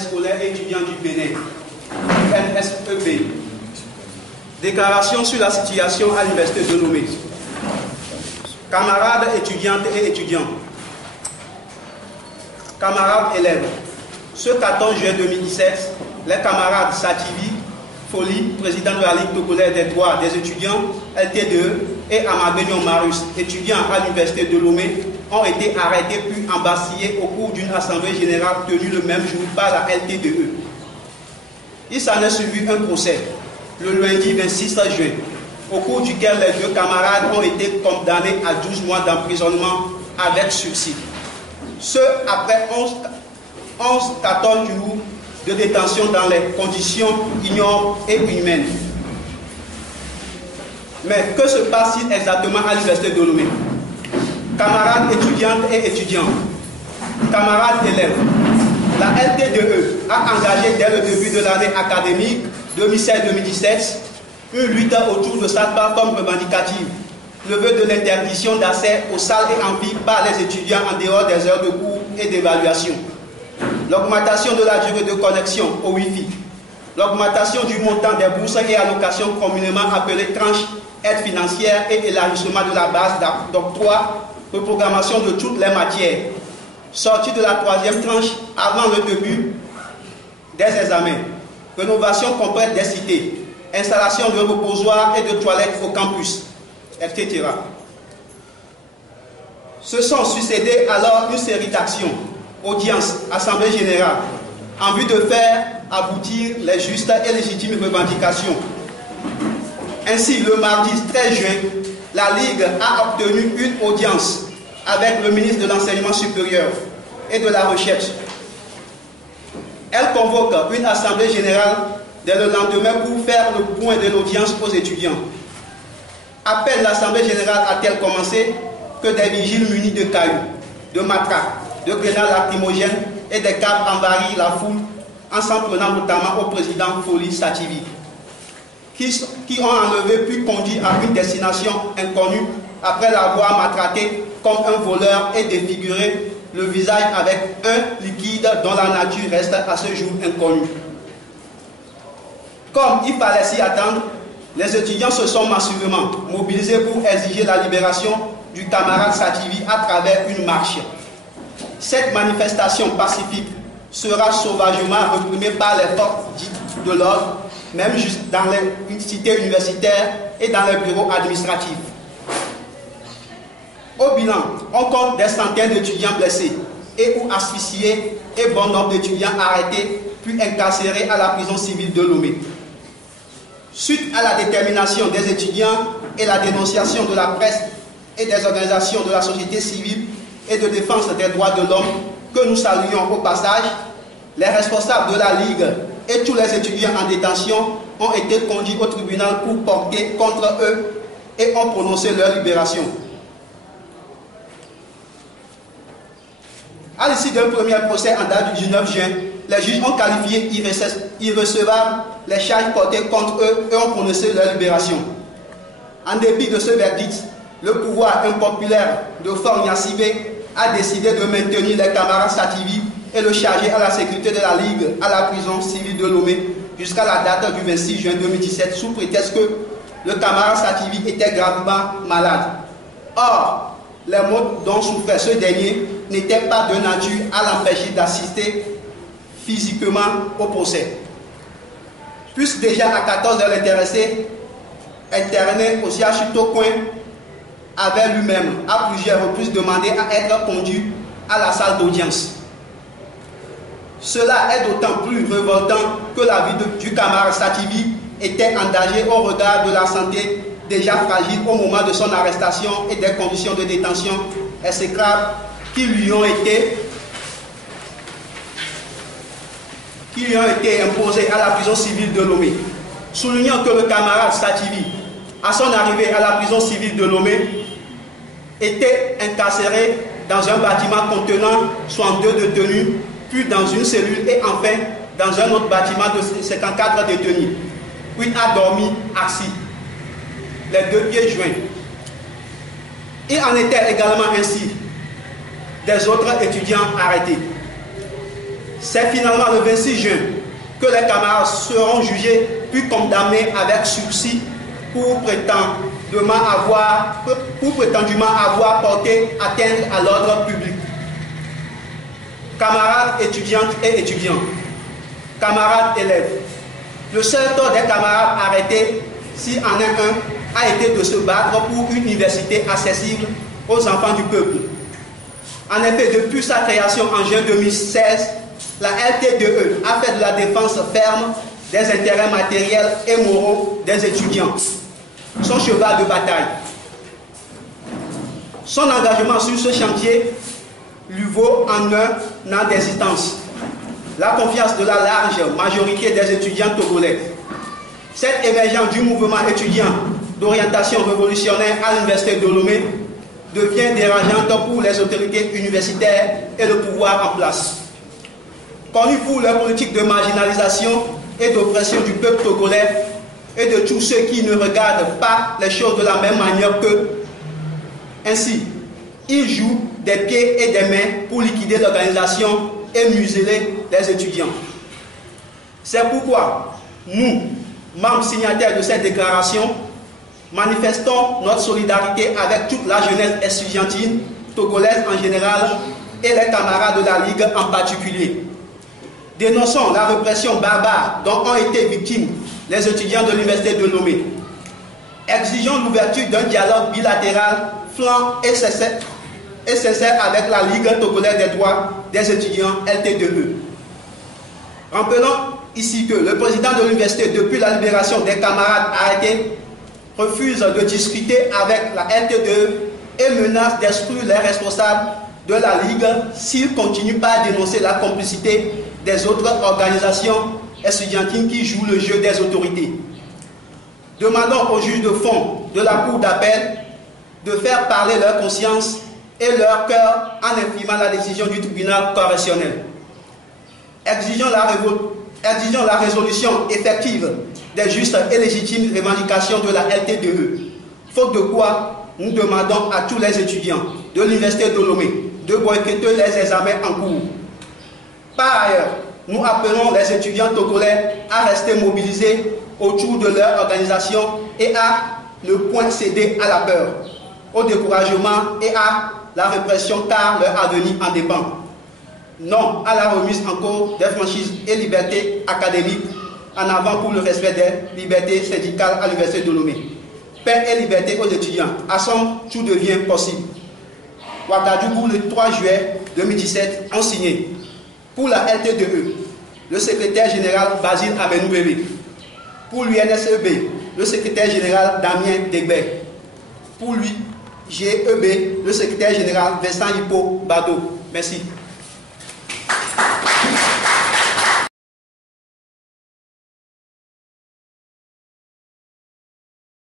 scolaires et étudiants du Bénin, NSEB. Déclaration sur la situation à l'Université de Lomé. Camarades étudiantes et étudiants, camarades élèves, ce 14 juin 2017, les camarades Sativi Foli, président de la Ligue togolaise des droits des étudiants, LTDE, et Amabenion Marius, étudiant à l'Université de Lomé, ont été arrêtés puis embastillés au cours d'une assemblée générale tenue le même jour par la LTDE. Il s'en est suivi un procès, le lundi 26 juin, au cours duquel les deux camarades ont été condamnés à 12 mois d'emprisonnement avec sursis. Ce après 11-14 jours de détention dans les conditions ignobles et inhumaines. Mais que se passe-t-il exactement à l'Université de Lomé? Camarades étudiantes et étudiants, camarades élèves, la LTDE a engagé dès le début de l'année académique 2016-2017 une lutte autour de sa plateforme revendicative, le vœu de l'interdiction d'accès aux salles et amphis par les étudiants en dehors des heures de cours et d'évaluation, l'augmentation de la durée de connexion au Wi-Fi, l'augmentation du montant des bourses et allocations communément appelées tranches, aides financières et élargissement de la base d'octroi, reprogrammation de toutes les matières, sortie de la troisième tranche avant le début des examens, rénovation complète des cités, installation de reposoirs et de toilettes au campus, etc. Se sont succédés alors une série d'actions, audiences, assemblées générales, en vue de faire aboutir les justes et légitimes revendications. Ainsi, le mardi 13 juin, la Ligue a obtenu une audience avec le ministre de l'Enseignement supérieur et de la Recherche. Elle convoque une assemblée générale dès le lendemain pour faire le point de l'audience aux étudiants. À peine l'assemblée générale a-t-elle commencé que des vigiles munis de cailloux, de matraques, de grenades lacrymogènes et des câbles envahissent la foule en s'en prenant notamment au président Foli Sativi, qui ont enlevé puis conduit à une destination inconnue après l'avoir matraqué comme un voleur et défiguré le visage avec un liquide dont la nature reste à ce jour inconnue. Comme il fallait s'y attendre, les étudiants se sont massivement mobilisés pour exiger la libération du camarade Sativi à travers une marche. Cette manifestation pacifique sera sauvagement réprimée par les forces dites de l'ordre, même juste dans les cités universitaires et dans les bureaux administratifs. Au bilan, on compte des centaines d'étudiants blessés et ou asphyxiés et bon nombre d'étudiants arrêtés puis incarcérés à la prison civile de Lomé. Suite à la détermination des étudiants et la dénonciation de la presse et des organisations de la société civile et de défense des droits de l'homme que nous saluons au passage, les responsables de la Ligue et tous les étudiants en détention ont été conduits au tribunal pour porter contre eux et ont prononcé leur libération. À l'issue d'un premier procès en date du 19 juin, les juges ont qualifié irrecevables les charges portées contre eux et ont prononcé leur libération. En dépit de ce verdict, le pouvoir impopulaire de Fort Gnassingbé a décidé de maintenir les camarades Sativi et le chargé à la sécurité de la Ligue à la prison civile de Lomé jusqu'à la date du 26 juin 2017 sous prétexte que le camarade Sativi était gravement malade. Or, les maux dont souffrait ce dernier n'étaient pas de nature à l'empêcher d'assister physiquement au procès. Puisque déjà à 14 heures l'intéressé, interné au CHU Tocoin, avait lui-même à plusieurs reprises demandé à être conduit à la salle d'audience. Cela est d'autant plus révoltant que la vie du camarade Sativi était en danger au regard de la santé déjà fragile au moment de son arrestation et des conditions de détention exécrables qui lui ont été imposées à la prison civile de Lomé. Soulignant que le camarade Sativi, à son arrivée à la prison civile de Lomé, était incarcéré dans un bâtiment contenant 62 détenus, puis dans une cellule et enfin dans un autre bâtiment de 54 détenus. Puis a dormi assis, les deux pieds joints. Il en était également ainsi des autres étudiants arrêtés. C'est finalement le 26 juin que les camarades seront jugés puis condamnés avec sursis pour prétendument avoir porté atteinte à l'ordre public. Camarades étudiantes et étudiants, camarades élèves, le seul tort des camarades arrêtés, si en est un, a été de se battre pour une université accessible aux enfants du peuple. En effet, depuis sa création en juin 2016, la LT2E a fait de la défense ferme des intérêts matériels et moraux des étudiants son cheval de bataille. Son engagement sur ce chantier lui vaut en un an d'existence la confiance de la large majorité des étudiants togolais. Cette émergence du mouvement étudiant d'orientation révolutionnaire à l'université de Lomé devient dérangeante pour les autorités universitaires et le pouvoir en place. Connus pour leur politique de marginalisation et d'oppression du peuple togolais et de tous ceux qui ne regardent pas les choses de la même manière qu'eux. Ainsi, ils jouent des pieds et des mains pour liquider l'organisation et museler les étudiants. C'est pourquoi nous, membres signataires de cette déclaration, manifestons notre solidarité avec toute la jeunesse estudiantine togolaise en général et les camarades de la Ligue en particulier. Dénonçons la répression barbare dont ont été victimes les étudiants de l'université de Lomé. Exigeons l'ouverture d'un dialogue bilatéral franc et sincère avec la Ligue togolaise des droits des étudiants LT2E. Rappelons ici que le président de l'université, depuis la libération des camarades arrêtés, refuse de discuter avec la LT2E et menace d'exclure les responsables de la Ligue s'ils continuent pas à dénoncer la complicité des autres organisations estudiantines qui jouent le jeu des autorités. Demandons aux juges de fond de la Cour d'appel de faire parler leur conscience et leur cœur en infirmant la décision du tribunal correctionnel. Exigeons la résolution effective des justes et légitimes revendications de la LT2E, faute de quoi nous demandons à tous les étudiants de l'université de Lomé de boycotter les examens en cours. Par ailleurs, nous appelons les étudiants togolais à rester mobilisés autour de leur organisation et à ne point céder à la peur, au découragement et à la répression car leur avenir en dépend. Non à la remise en cause des franchises et libertés académiques, en avant pour le respect des libertés syndicales à l'université de Lomé. Paix et liberté aux étudiants, à son tout devient possible. Ouagadougou, le 3 juillet 2017, ont signé pour la LT2E le secrétaire général Basile Abenou-Bébé, pour l'UNSEB le secrétaire général Damien Degbert, pour lui GEB le secrétaire général Vincent Hippo Bado. Merci.